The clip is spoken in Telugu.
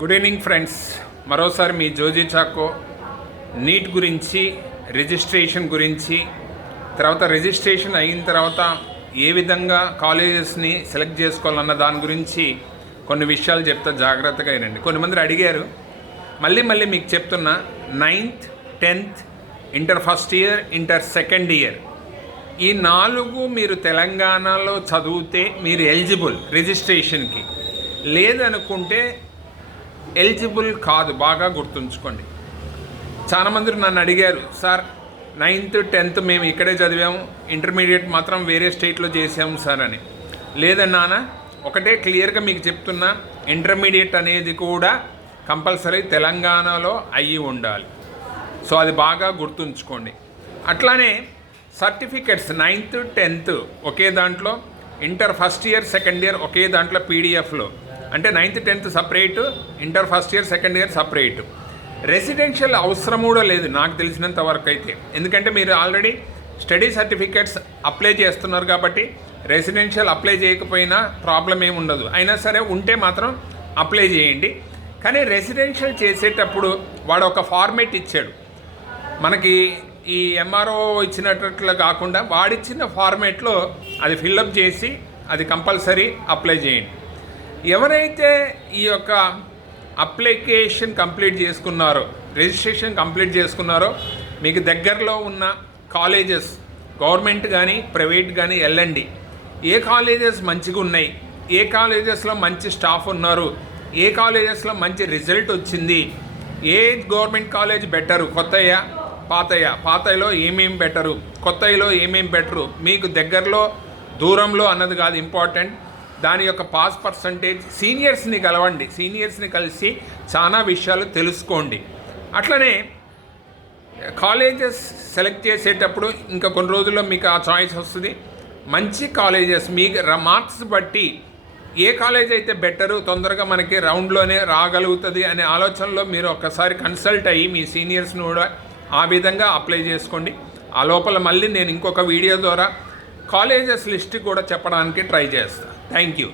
Good evening friends. మరోసారి మీ జోజీ చాకో నీట్ గురించి, రిజిస్ట్రేషన్ గురించి, తర్వాత రిజిస్ట్రేషన్ అయిన తర్వాత ఏ విధంగా కాలేజెస్ని సెలెక్ట్ చేసుకోవాలన్న దాని గురించి కొన్ని విషయాలు చెప్తా, జాగ్రత్తగా వినండి. కొంతమంది అడిగారు, మళ్ళీ మీకు చెప్తున్నా. 9th, 10th, inter first year, inter second year, ఈ 4 మీరు తెలంగాణలో చదివితే మీరు ఎలిజిబుల్ రిజిస్ట్రేషన్కి. లేదనుకుంటే ఎలిజిబుల్ కాదు. బాగా గుర్తుంచుకోండి. చాలామంది నన్ను అడిగారు, సార్ 9th, 10th మేము ఇక్కడే చదివాము, ఇంటర్మీడియట్ మాత్రం వేరే స్టేట్లో చేసాము సార్ అని. లేదన్నానా, ఒకటే క్లియర్గా మీకు చెప్తున్నా, ఇంటర్మీడియట్ అనేది కూడా కంపల్సరీ తెలంగాణలో అయ్యి ఉండాలి. సో అది బాగా గుర్తుంచుకోండి. అట్లానే సర్టిఫికెట్స్ 9th, 10th ఒకే దాంట్లో, inter first year, second year ఒకే దాంట్లో పీడిఎఫ్లో. అంటే 9th, 10th separate, inter first year, second year separate. Residential అవసరం కూడా లేదు నాకు తెలిసినంత వరకు అయితే. ఎందుకంటే మీరు ఆల్రెడీ స్టడీ సర్టిఫికెట్స్ అప్లై చేస్తున్నారు కాబట్టి రెసిడెన్షియల్ అప్లై చేయకపోయినా ప్రాబ్లం ఏమి ఉండదు. అయినా సరే ఉంటే మాత్రం అప్లై చేయండి. కానీ రెసిడెన్షియల్ చేసేటప్పుడు వాడు ఒక ఫార్మేట్ ఇచ్చాడు మనకి. ఈ ఎంఆర్ఓ ఇచ్చినట్లు కాకుండా వాడిచ్చిన ఫార్మేట్లో అది ఫిల్అప్ చేసి అది కంపల్సరీ అప్లై చేయండి. ఎవరైతే ఈ యొక్క అప్లికేషన్ కంప్లీట్ చేసుకున్నారో, రిజిస్ట్రేషన్ కంప్లీట్ చేసుకున్నారో, మీకు దగ్గరలో ఉన్న కాలేజెస్, గవర్నమెంట్ కానీ ప్రైవేట్ కానీ వెళ్ళండి. ఏ కాలేజెస్ మంచిగా ఉన్నాయి, ఏ కాలేజెస్లో మంచి స్టాఫ్ ఉన్నారు, ఏ కాలేజెస్లో మంచి రిజల్ట్ వచ్చింది, ఏ గవర్నమెంట్ కాలేజ్ బెటరు, కొత్తయ్య పాతయ్యలో ఏమేమి బెటరు, కొత్తయ్యలో ఏమేమి బెటరు, మీకు దగ్గరలో దూరంలో అన్నది కాదు ఇంపార్టెంట్, దాని యొక్క పాస్ పర్సంటేజ్. సీనియర్స్ని కలవండి, సీనియర్స్ని కలిసి చాలా విషయాలు తెలుసుకోండి. అట్లనే కాలేజెస్ సెలెక్ట్ చేసేటప్పుడు ఇంకా కొన్ని రోజుల్లో మీకు ఆ చాయిస్ వస్తుంది. మంచి కాలేజెస్ మీకు మార్క్స్ బట్టి ఏ కాలేజ్ అయితే బెటరు, తొందరగా మనకి రౌండ్లోనే రాగలుగుతుంది అనే ఆలోచనలో మీరు ఒక్కసారి కన్సల్ట్ అయ్యి మీ సీనియర్స్ని కూడా ఆ విధంగా అప్లై చేసుకోండి. ఆ లోపల మళ్ళీ నేను ఇంకొక వీడియో ద్వారా కాలేజెస్ లిస్ట్ కూడా చెప్పడానికి ట్రై చేస్తాను. Thank you.